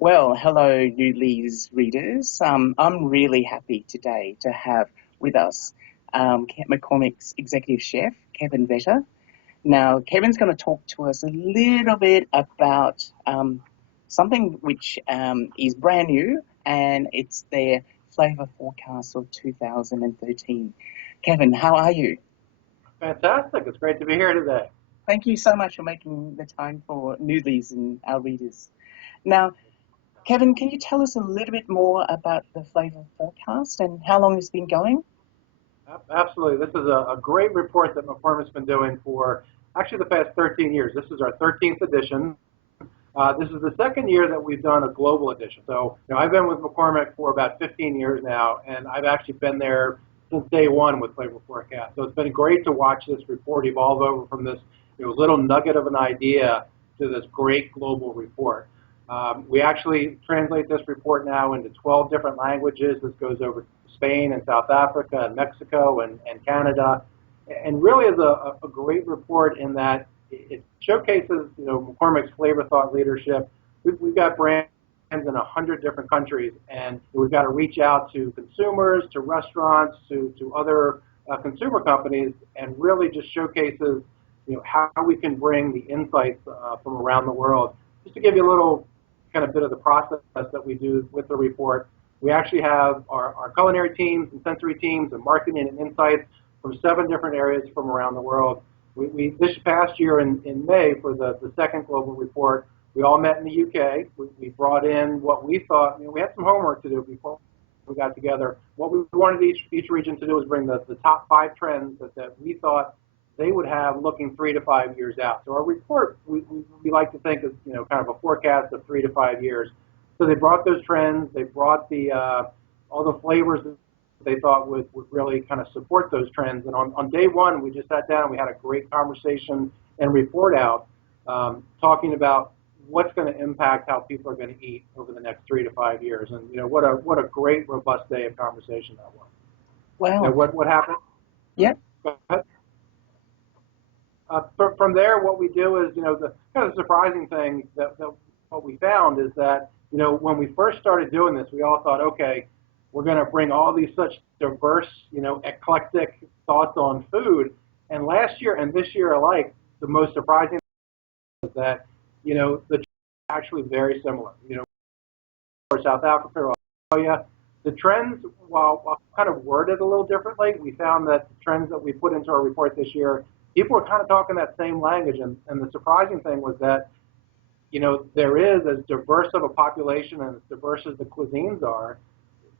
Well, hello, Noodlies readers. I'm really happy today to have with us McCormick's Executive Chef, Kevan Vetter. Now, Kevin's going to talk to us a little bit about something which is brand new, and it's their flavor forecast of 2013. Kevin, how are you? Fantastic. It's great to be here today. Thank you so much for making the time for Noodlies and our readers. Now, Kevin, can you tell us a little bit more about the flavor forecast and how long it's been going? Absolutely. This is a great report that McCormick's been doing for actually the past 13 years. This is our 13th edition. This is the second year that we've done a global edition. So, I've been with McCormick for about 15 years now, and I've actually been there since day one with Flavor Forecast. So it's been great to watch this report evolve over from this little nugget of an idea to this great global report. We actually translate this report now into 12 different languages. This goes over to Spain and South Africa and Mexico and Canada, and really is a great report in that it showcases McCormick's flavor thought leadership. We've got brands in 100 different countries, and we've got to reach out to consumers, to restaurants, to other consumer companies, and really just showcases how we can bring the insights from around the world. Just to give you a little kind of bit of the process that we do with the report, we actually have our culinary teams and sensory teams and marketing and insights from 7 different areas from around the world. This past year in May for the second global report, we all met in the UK. We brought in what we thought, we had some homework to do before we got together. What we wanted each region to do was bring the top 5 trends that we thought they would have looking 3 to 5 years out. So our report, we like to think is kind of a forecast of 3 to 5 years. So they brought those trends, they brought all the flavors that they thought would really kind of support those trends. And on day one, we just sat down and we had a great conversation and report out talking about what's going to impact how people are going to eat over the next 3 to 5 years. And what a great, robust day of conversation that was. Wow. And what happened? Yep. Go ahead. From there, what we do is, the kind of surprising thing that what we found is that, when we first started doing this, we all thought, okay, we're going to bring all these such diverse, eclectic thoughts on food. And last year and this year alike, the most surprising is that, the trends are actually very similar. For South Africa or Australia, the trends, while kind of worded a little differently, we found that the trends that we put into our report this year, people were kind of talking that same language. And the surprising thing was that, there is as diverse of a population and as diverse as the cuisines are,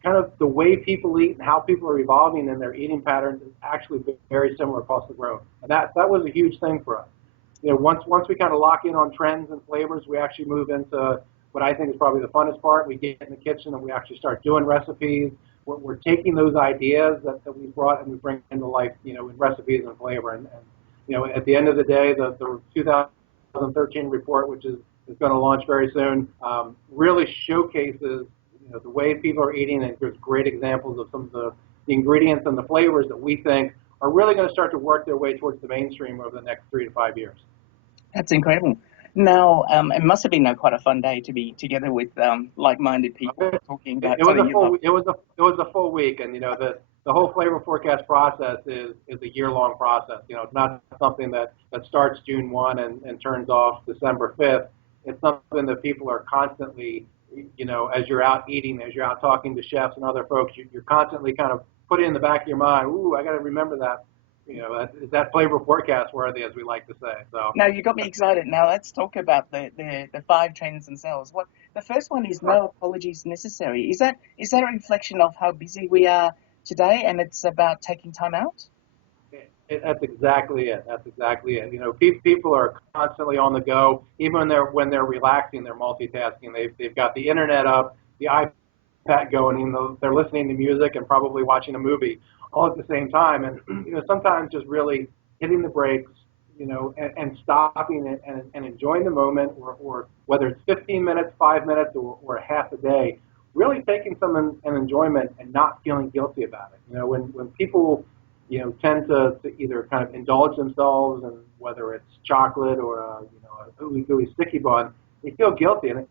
kind of the way people eat and how people are evolving in their eating patterns is actually very similar across the globe. And that was a huge thing for us. Once we kind of lock in on trends and flavors, we actually move into what I think is probably the funnest part. We get in the kitchen and we actually start doing recipes. We're taking those ideas that we brought and we bring into life, in recipes and flavor. And at the end of the day, the 2013 report, which is going to launch very soon, really showcases the way people are eating, and gives great examples of some of the ingredients and the flavors that we think are really going to start to work their way towards the mainstream over the next 3 to 5 years. That's incredible. Now, it must have been quite a fun day to be together with like-minded people talking about something you love. It was a full week, and the whole flavor forecast process is a year-long process. It's not something that starts June 1 and turns off December 5th. It's something that people are constantly, as you're out eating, as you're out talking to chefs and other folks, you're constantly kind of putting in the back of your mind, ooh, I got to remember that. Is that flavor forecast worthy, as we like to say. So now you got me excited. Now let's talk about the 5 trends themselves. What the first one is: no apologies necessary. Is that a reflection of how busy we are today, and it's about taking time out? That's exactly it. That's exactly it. People are constantly on the go. Even when they're relaxing, they're multitasking. They've got the internet up, the iPad going, they're listening to music and probably watching a movie all at the same time. And sometimes just really hitting the brakes, and stopping it and enjoying the moment, or whether it's 15 minutes, 5 minutes, or a half a day, really taking some enjoyment and not feeling guilty about it. When people tend to either kind of indulge themselves, and whether it's chocolate or a ooey gooey sticky bun, they feel guilty, and